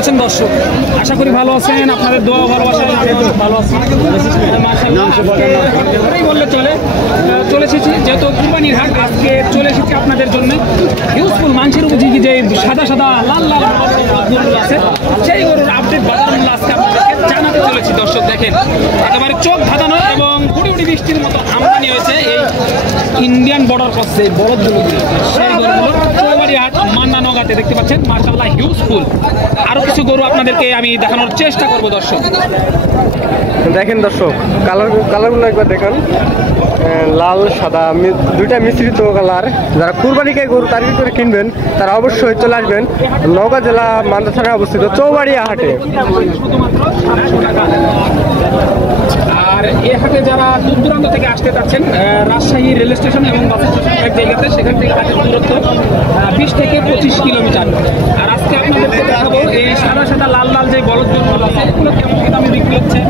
আছেন দর্শক? আশা করি ভালো আছেন, আপনাদের দোয়া ভালোবাসা ভালো আছেন। বললে চলে এসেছি যেহেতু কুরবানির হাট, আজকে চলে এসেছি আপনাদের জন্য ইউজফুল মাংসের উপযোগী যে সাদা সাদা লাল লাল গরু আছে সেই গরুর আপডেট বাজার মূল্য আজকে আপনাদেরকে জানাতে চলেছি। দর্শক দেখেন একেবারে চোখ ধাঁধানো এবং কুড়ি কুড়ি বৃষ্টির মতো আমদানি হয়েছে এই ইন্ডিয়ান বর্ডার করছে বড় গরুগুলো, সেই গরুগুলো চৌবাড়ি হাট মান্না নগাতে দেখতে পাচ্ছেন মাশাআল্লাহ ইউজফুল। আরো কিছু গরু আপনাদেরকে আমি দেখানোর চেষ্টা করব দর্শক। দেখেন দর্শক কালারগুলো একবার দেখেন, লাল সাদা দুইটা মিশ্রিত কালার। যারা কুরবানিকে গরু তারিখ করে কিনবেন তারা অবশ্যই চলে আসবেন নওগাঁ জেলা মান্দা থানায় অবস্থিত চৌবাড়িয়া হাটে। আর এই হাটে যারা দূর দূরান্ত থেকে আসতে চাচ্ছেন, রাজশাহী রেল স্টেশন এবং বাস স্টেশন এক জায়গাতে, সেখান থেকে হাটের দূরত্ব 20 থেকে 25 কিলোমিটার। আর আজকে আপনাদেরকে দেখাবো এই সাদা সাদা লাল লাল যে বলদ গরুগুলো আছে এগুলো কেমন দামে বিক্রি হচ্ছে,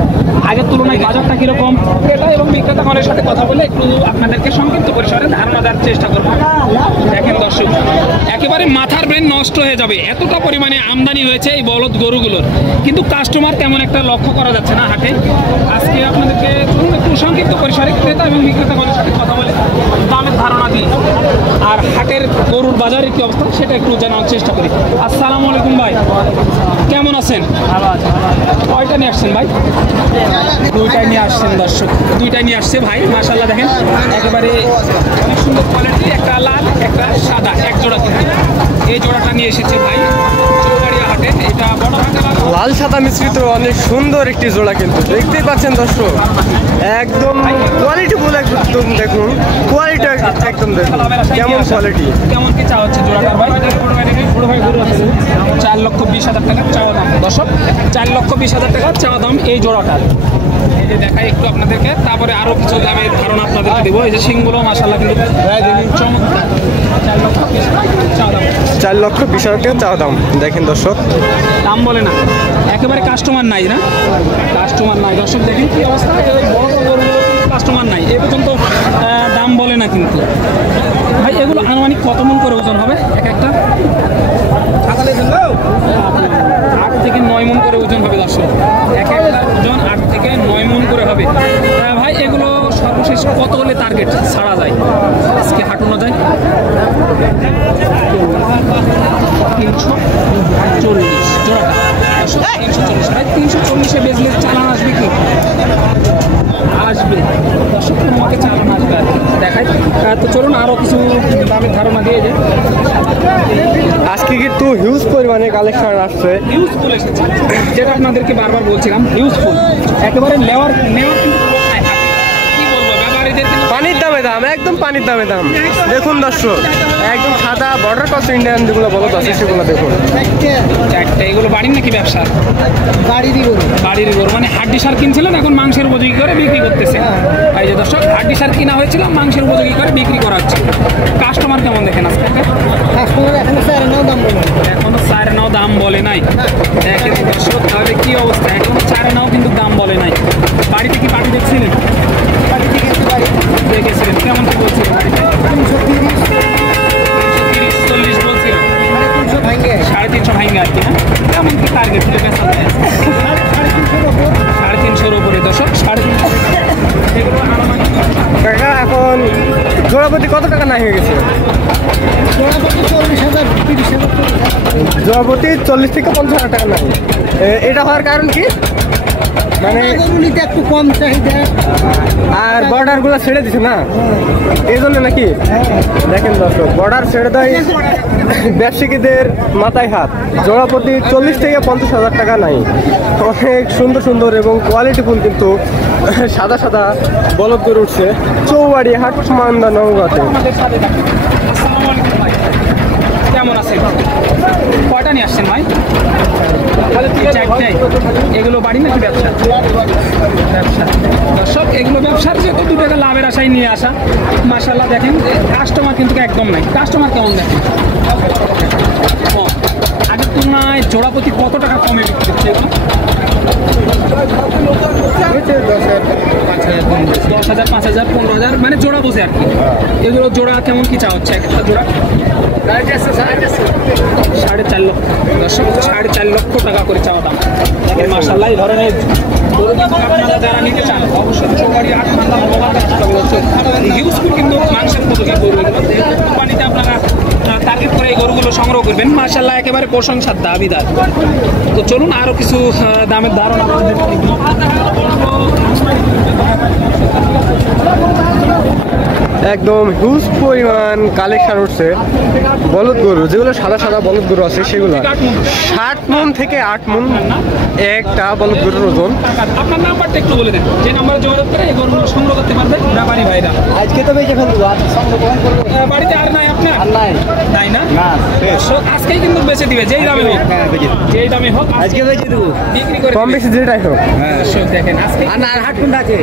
আগের তুলনায় বাজারটা কিরকম, ক্রেতা এবং বিক্রেতাগণের সাথে কথা বলে একটু আপনাদেরকে সংক্ষিপ্ত পরিসরে ধারণা দেওয়ার চেষ্টা করবো। দেখেন দর্শক একেবারে মাথার ব্রেন নষ্ট হয়ে যাবে, এতটা পরিমাণে আমদানি হয়েছে এই বলদ গরুগুলোর, কিন্তু কাস্টমার তেমন একটা লক্ষ্য করা যাচ্ছে না হাটে। আজকে আপনাদেরকে একটু সংক্ষিপ্ত পরিসরে ক্রেতা এবং বিক্রেতাগণের সাথে কথা বলে দামের ধারণা দিই আর হাটের গরুর বাজারের কি অবস্থা সেটা একটু জানার চেষ্টা করি। আসসালামু আলাইকুম ভাই, কেমন আছেন? কয়টা নিয়ে আসছেন ভাই? দুইটাই নিয়ে আসছেন দর্শক, দুইটাই নিয়ে আসছে ভাই মাশাআল্লাহ। দেখেন একেবারে অনেক সুন্দর কোয়ালিটি, একটা লাল একটা সাদা, এক জোড়া কিন্তু এই জোড়াটা নিয়ে এসেছে ভাই চৌবাড়িয়া হাটে। এটা বড় হাটে লাল সাদা মিশ্রিত অনেক সুন্দর একটি জোড়া, কিন্তু দেখতেই পাচ্ছেন দর্শক একদম কোয়ালিটি ফুল। একদম দেখুন কোয়ালিটি একদম দেখুন কেমন কোয়ালিটি, কেমন কি চা হচ্ছে জোড়াটার ভাই? 4,20,000 টাকা চাওয়া দাম দর্শক, 4,20,000 টাকা চাওয়া দাম এই জোড়াটার। এই যে দেখাই একটু আপনাদেরকে, তারপরে আরো কিছু দামের ধারণা আপনাদেরকে দেবো। এই যে সিংগুলো মাশাআল্লাহ কিন্তু চমৎকার। 4,20,000 টাকা চাওয়া দাম। দেখেন দর্শক দাম বলে না, একেবারে কাস্টমার নাই না, কাস্টমার নাই দর্শক। দেখেন কি অবস্থা, বড় বড় কাস্টমার নাই এ পর্যন্ত, দাম বলে না কিন্তু ভাই। এগুলো আনুমানিক কত মন করে ওজন হবে এক একটা? 8 থেকে 9 মন করে ওজন হবে দর্শক, এক একটা ওজন 8 থেকে 9 মন করে হবে ভাই। এগুলো সর্বশেষ কত হলে টার্গেট ছাড়া যায়, আজকে হাঁটানো যায়? 340 জোড়াটা 340 ভাই। 340-এ বেচলে চালান আসবে কি? আসবে দর্শক, তোমাকে চালান আসবে আর কি। দেখাই তো চলুন আরো কিছু দামের ধারণা দিয়ে যায়। আজকে কিন্তু হিউজ পরিমাণে কালেকশন আসছে, ইউজফুল এসেছে, যেটা আপনাদেরকে বারবার বলছিলাম ইউজফুল। একেবারে নেওয়ার কিন্তু কি বলবো, ব্যাপারীদের পানির দামে দাম, একদম পানির দামে দাম। দেখুন দর্শক একদম সাদা বর্ডার ক্রস ইন্ডিয়ান যেগুলো বলদ আছে সেগুলো দেখুন। এগুলো বাড়ির নাকি ব্যবসা? বাড়ির গরু মানে হাড্ডি সার কিনছিলেন, এখন মাংসের উপযোগী করে বিক্রি করতেছে। এই যে দর্শক হাড্ডি সার কিনা হয়েছিল, মাংসের উপযোগী করে বিক্রি করা হচ্ছে। কাস্টমার কেমন দেখেন আজকে? এখনো 4.9 দাম বলে নাই। দেখেন দর্শক তাহলে কি অবস্থা, এখনো 4.9 কিন্তু দাম বলে নাই। বাড়িতে কি পাটি দেখছিলেন? দেখেছিলেন, কেমন কি বলছিলেন? 330-40 বলছিল, 350 ভাঙে আর কি। হ্যাঁ কেমন কি টার্গেট ছিল? 350-এর উপরে দর্শক, 350। এখন জোড়াপতি কত টাকা না হয়ে গেছে? জোড়াপতি 40 থেকে 50,000 টাকা নাই। এটা হওয়ার কারণ কি? মানে একটু কম চাহিদা আর বর্ডার গুলো ছেড়ে দিছে না, এই জন্য নাকি? দেখেন দর্শক বর্ডার ছেড়ে দেয় ব্যবসায়ীদের মাথায় হাত। জোড়াপতি 40 থেকে 50,000 টাকা নাই। অনেক সুন্দর সুন্দর এবং কোয়ালিটিফুল কিন্তু সাদা সাদা বলদ গরু উঠছে চৌবাড়ি হাট মান্দা নওগাঁতে। কেমন আছেন? কয়টা নিয়ে আসছেন ভাই? এগুলো বাড়ি নাকি ব্যবসা? ব্যবসা দর্শক, এগুলো ব্যবসার যেহেতু 2 টাকা লাভের আশায় নিয়ে আসা। মাশাআল্লাহ দেখেন কাস্টমার কিন্তু একদম নাই। কাস্টমার কেমন দেখেন? আগের তুলনায় জোড়াপতি কত টাকা কমে বিক্রি হচ্ছে এগুলো? 10,000, 5,000, 15,000 মানে জোড়া বসে আর কি। এগুলো জোড়া কেমন কি চা হচ্ছে একটা জোড়া? 4.5 লক্ষ দর্শক, 4.5 লক্ষ টাকা করে চাওয়া দাম। মাশাআল্লাহ, এই ধরনের গরু আপনারা যারা নিতে চান অবশ্যই চৌবাড়ি হাট মান্দা নওগাঁতে আসতে হবে। হিউজফুল কিন্তু মাংসের মতো গরু, কোম্পানিতে আপনারা টার্গেট করে এই গরুগুলো সংগ্রহ করবেন। মাশাআল্লাহ, একেবারে প্রশংসার দাবিদার। তো চলুন আরো কিছু দামের ধারণা একদম হিউজ পরিমাণ কালেকশন উঠছে বলদ গরু, যেগুলো সাদা সাদা বলদ গরু আছে সেগুলো 7 মণ থেকে 8 মণ একটা বলদ গরুর ওজন। আপনার নাম্বারটা একটু বলে দেন, যে নাম্বারে যোগাযোগ করে এই গরুগুলো সংগ্রহ করতে পারবেন ব্যাপারী ভাইরা। আজকে তো বেঁচে ফেলবো, বাড়িতে আর নাই আপনার? নাই নাই না, আজকেই কিন্তু বেঁচে দিবে, যেই দামে হোক, যেই দামে হোক আজকে বেঁচে দেবো, বিক্রি করে কম বেশি যেটাই হোক। দর্শক দেখেন আজকে আর হাট কোনটা আছে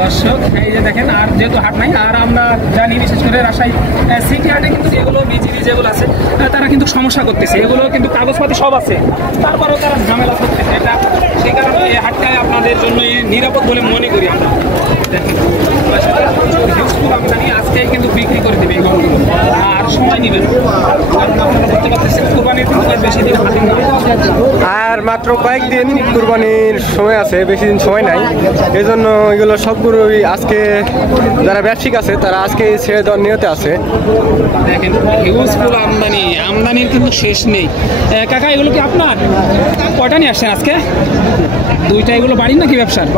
দর্শক, এই যে দেখেন, আর যেহেতু হাট নাই, আর আমরা জানি বিশেষ করে রাজশাহী সিটি হাটে কিন্তু যেগুলো বিজিবি যেগুলো আছে তারা কিন্তু সমস্যা করতেছে, এগুলো কিন্তু কাগজপাতি সব আছে, তারপরেও তারা ঝামেলা করতেছে। এটা সেই কারণে এই হাটটাই আপনাদের জন্য নিরাপদ বলে মনে করি আমরা। দেখেন আমদানি আজকেই কিন্তু বিক্রি করে দেবে এই গরুগুলো, আর সময় নেবেন, কারণ আপনারা দেখতে পাচ্ছেন কুরবানির কিন্তু বেশি দিন হাতে না, আর মাত্র কয়েকদিন কুরবানির সময় আছে, বেশি দিন সময় নাই। এই জন্য এগুলো সবগুলোই আজকে যারা ব্যবসায়িক আছে তারা আজকে ছেড়ে দেওয়ার নিয়তে আছে। দেখেন হিউজফুল আমদানি, আমদানির কিন্তু শেষ নেই। কাকা, এগুলো কি আপনার? কয়টা নিয়ে আসছেন আজকে? দুইটা। এগুলো বাড়ির নাকি ব্যবসার?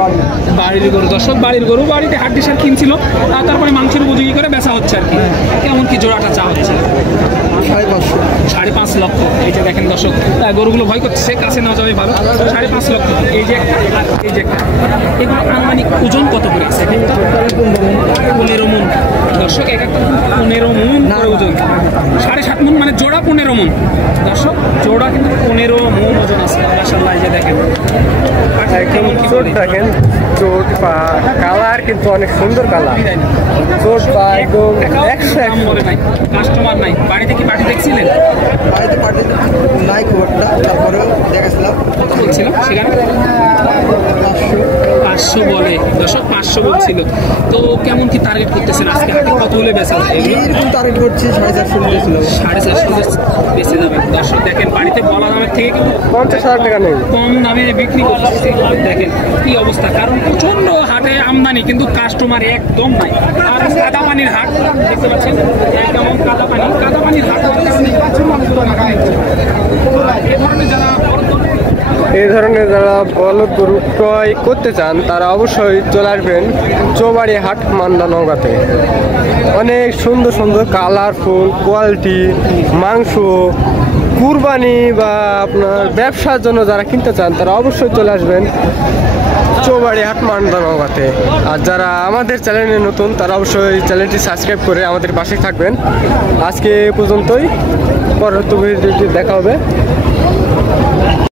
বাড়ির গরু দর্শক, বাড়ির গরু, বাড়িতে হাড্ডি সার কিনছিল, তারপরে মাংসের বুঝি করে বেচা হচ্ছে আর কি। কেমন কি জোড়াটা চা হচ্ছে? 5.5 লক্ষ। এই যে দেখেন দর্শক, গরুগুলো ভয় করতেছে, কাছে না যাবে ভালো। 5.5 লক্ষ। এই যে একটা আর এই যে একটা, এগুলো আনুমানিক ওজন কত করে আছে? 15 মণ দর্শক, এক একটা 15 মণ করে ওজন। 7.5 মণ মানে জোড়া 15 মণ দর্শক, জোড়া কিন্তু 15 মণ ওজন আছে। মাশাআল্লাহ, এই যে দেখেন একদম চোট দেখেন, চোট পা কালার কিন্তু অনেক সুন্দর কালার, চোট পা একদম 100 বলে নাই, কাস্টমার নাই। বাড়িতে কি পার্টি দেখছিলেন? বাড়িতে পার্টি নাই খুব একটা, তারপরেও দেখেছিলাম। কত বলছিল সেখানে? 500 বলে দর্শক, 500 বলছিল। তো কেমন কি টার্গেট করতেছেন আজকে হাটে? কত হলে বেচা হবে? এরকম টার্গেট করছি 450 নিয়েছিল, 450 বেঁচে যাবেন দর্শক। দেখেন বাড়িতে বলা দামের থেকে কিন্তু 50,000 টাকা নেই, কম দামে বিক্রি করতেছে। দেখেন কি অবস্থা, কারণ প্রচন্ড হাটে আমদানি কিন্তু কাস্টমার একদম নাই। আর কাদা পানির হাট দেখতে পাচ্ছেন, কেমন কাদা পানির হাট। এই ধরনের যারা বলদ গরু ক্রয় করতে চান তারা অবশ্যই চলে আসবেন চৌবাড়ি হাট মান্দা নওগাঁতে। অনেক সুন্দর সুন্দর কালারফুল কোয়ালিটি মাংস, কুরবানি বা আপনার ব্যবসার জন্য যারা কিনতে চান তারা অবশ্যই চলে আসবেন চৌবাড়ি হাট মান্দা নওগাঁতে। আর যারা আমাদের চ্যানেলে নতুন তারা অবশ্যই চ্যানেলটি সাবস্ক্রাইব করে আমাদের পাশে থাকবেন। আজকে এ পর্যন্তই, পরবর্তী ভিডিওটি দেখা হবে।